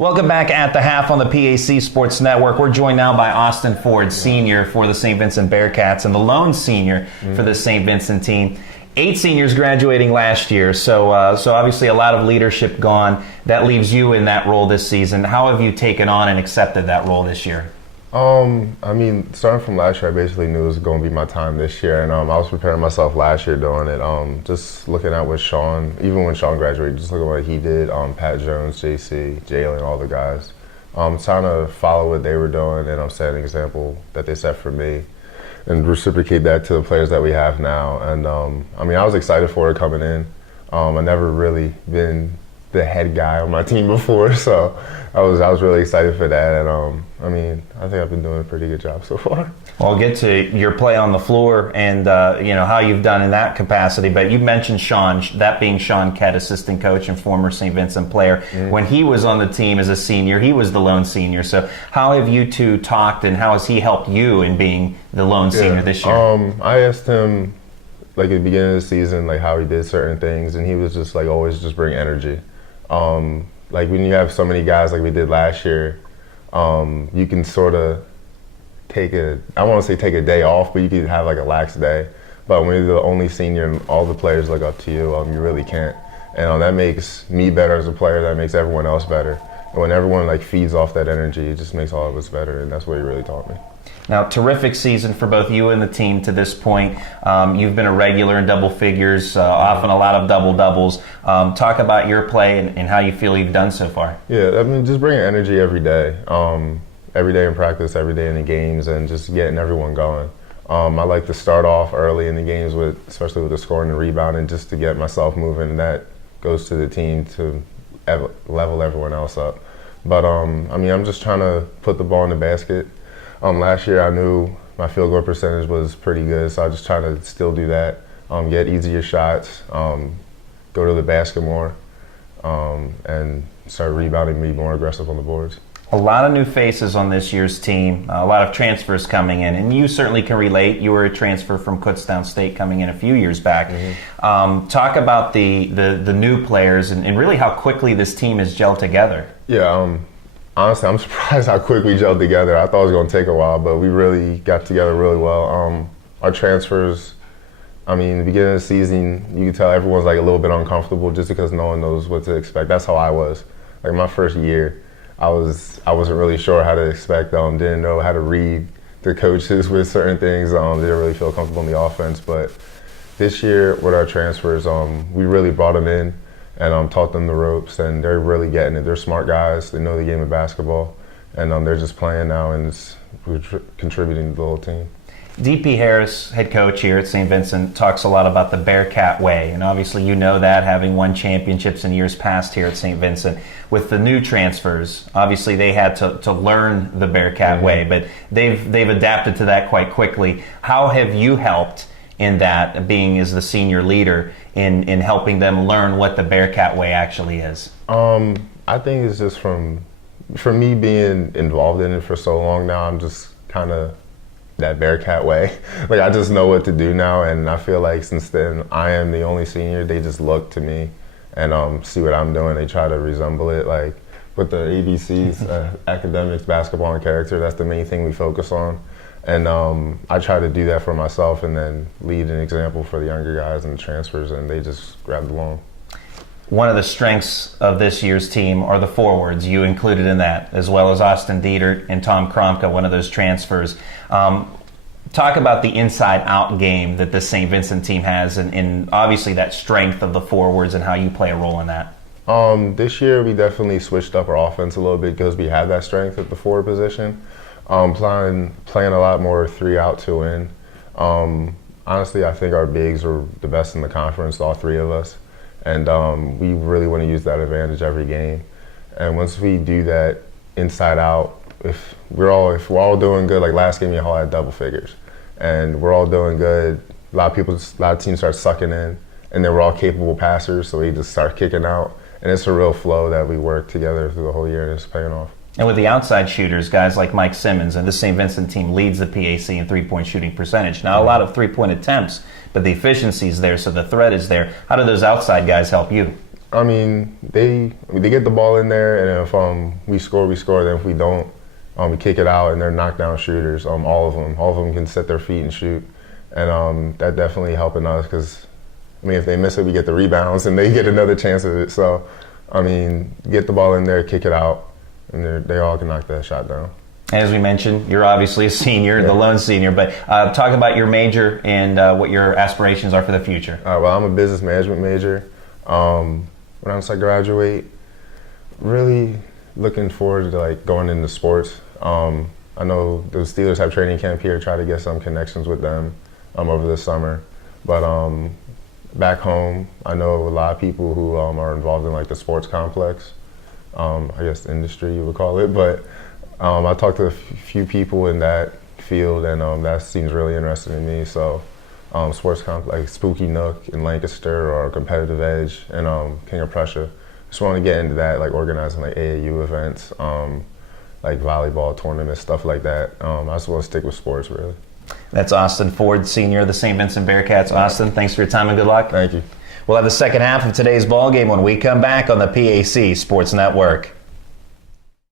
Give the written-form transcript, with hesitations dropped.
Welcome back at the half on the PAC Sports Network. We're joined now by Austin Ford, senior for the Saint Vincent Bearcats and the lone senior for the Saint Vincent team. 8 seniors graduating last year, so obviously a lot of leadership gone. That leaves you in that role this season. How have you taken on and accepted that role this year? I mean, starting from last year, I basically knew it was going to be my time this year, and I was preparing myself last year doing it. Just looking at what Sean, even when Sean graduated, just looking at what he did, Pat Jones, JC, Jalen, all the guys. Trying to follow what they were doing, and setting an example that they set for me, and reciprocate that to the players that we have now. And I mean, I was excited for it coming in. I never really been the head guy on my team before, so I was really excited for that. And I mean, I think I've been doing a pretty good job so far. Well, I'll get to your play on the floor and how you've done in that capacity. But you mentioned Sean, that being Sean Kett, assistant coach and former Saint Vincent player. When he was on the team as a senior, he was the lone senior. So how have you two talked, and how has he helped you in being the lone senior this year? I asked him, like, at the beginning of the season, like, how he did certain things, and he was just like, always just bring energy. Like, when you have so many guys like we did last year, you can sort of take I don't want to say take a day off, but you can have like a lax day. But when you're the only senior and all the players look up to you, you really can't. And that makes me better as a player. That makes everyone else better. And when everyone like feeds off that energy, it just makes all of us better. And that's what he really taught me. Now, terrific season for both you and the team to this point. You've been a regular in double figures, often a lot of double-doubles. Talk about your play and how you feel you've done so far. Yeah, I mean, just bringing energy every day. Every day in practice, every day in the games, and just getting everyone going. I like to start off early in the games, especially with the scoring and rebounding, just to get myself moving, and that goes to the team to level everyone else up. But, I mean, I'm just trying to put the ball in the basket. Last year I knew my field goal percentage was pretty good, so I just try to still do that, get easier shots, go to the basket more, and start rebounding, be more aggressive on the boards. A lot of new faces on this year's team, a lot of transfers coming in, and you certainly can relate. You were a transfer from Kutztown State coming in a few years back. Talk about the new players and really how quickly this team has gelled together. Yeah, honestly, I'm surprised how quick we gelled together. I thought it was going to take a while, but we really got together really well. Our transfers, I mean, the beginning of the season, you could tell everyone's like a little bit uncomfortable just because no one knows what to expect. That's how I was. Like my first year, I wasn't really sure how to expect. Didn't know how to read the coaches with certain things. Didn't really feel comfortable in the offense. But this year with our transfers, we really brought them in and taught them the ropes, and they're really getting it. They're smart guys. They know the game of basketball, and they're just playing now, and we're contributing to the whole team. D.P. Harris, head coach here at Saint Vincent, talks a lot about the Bearcat Way, and obviously you know that, having won championships in years past here at Saint Vincent. With the new transfers, obviously they had to learn the Bearcat Way, but they've adapted to that quite quickly. How have you helped in that, being as the senior leader, in helping them learn what the Bearcat Way actually is? I think it's just from me being involved in it for so long now, I'm just kind of that Bearcat Way. Like, I just know what to do now, and I feel like since then I am the only senior, they just look to me and see what I'm doing. They try to resemble it, like with the ABCs, academics, basketball, and character. That's the main thing we focus on. And I try to do that for myself and then lead an example for the younger guys and the transfers, and they just grabbed along. One of the strengths of this year's team are the forwards. You included in that, as well as Austin Dietert and Tom Kromka, one of those transfers. Talk about the inside-out game that the St. Vincent team has, and obviously that strength of the forwards and how you play a role in that. This year we definitely switched up our offense a little bit because we had that strength at the forward position. Playing a lot more 3-out, 2-in. Honestly, I think our bigs are the best in the conference, all three of us. And we really want to use that advantage every game. And once we do that inside out, if we're all doing good, like last game, we all had double figures, and we're all doing good. A lot of teams start sucking in, and then we're all capable passers, so we just start kicking out. And it's a real flow that we work together through the whole year, and it's paying off. And with the outside shooters, guys like Mike Simmons, and the St. Vincent team leads the PAC in three-point shooting percentage. Now, a lot of three-point attempts, but the efficiency is there, so the threat is there. How do those outside guys help you? I mean, they get the ball in there, and if we score, we score. Then if we don't, we kick it out, and they're knockdown shooters. All of them can set their feet and shoot, and that definitely helping us because, I mean, if they miss it, we get the rebounds, and they get another chance of it. So, I mean, get the ball in there, kick it out, and they all can knock that shot down. As we mentioned, you're obviously a senior, the lone senior, but talk about your major and what your aspirations are for the future. Well, I'm a business management major. Once I graduate, really looking forward to like going into sports. I know the Steelers have training camp here. Try to get some connections with them over the summer. But back home, I know a lot of people who are involved in like the sports complex. I guess the industry you would call it. But I talked to a few people in that field, and that seems really interesting to me. So. Sports comp like Spooky Nook in Lancaster or Competitive Edge and King of Prussia. Just want to get into that, like organizing like AAU events, like volleyball tournaments, stuff like that. I just want to stick with sports, really. That's Austin Ford, senior of the St. Vincent Bearcats. Austin, thanks for your time and good luck. Thank you. We'll have the second half of today's ball game when we come back on the PAC Sports Network.